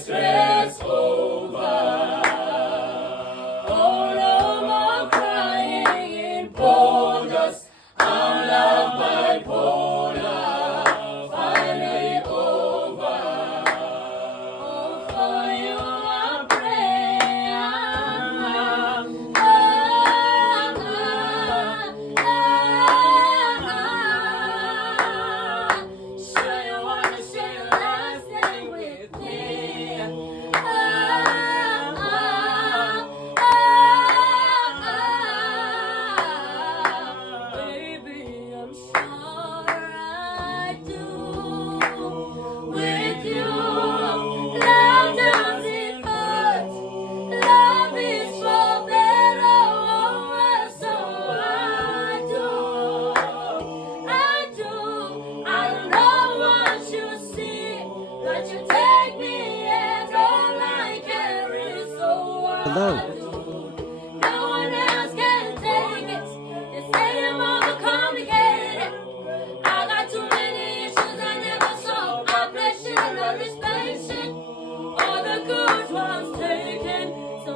stress over. Oh, no more crying in bogus. I'm loved bipolar. Finally over. Oh, for you I pray. Sure you wanna share your last day with me. Baby, I'm sure I do. With you, love doesn't hurt. Love is for better or worse. So I do. I know what you see, but you take me as all I carry. So I Hello. do. No one else can take it. They say I'm overcomplicated. I got too many issues I never solve. Obsession, no respect. All the good ones taken. So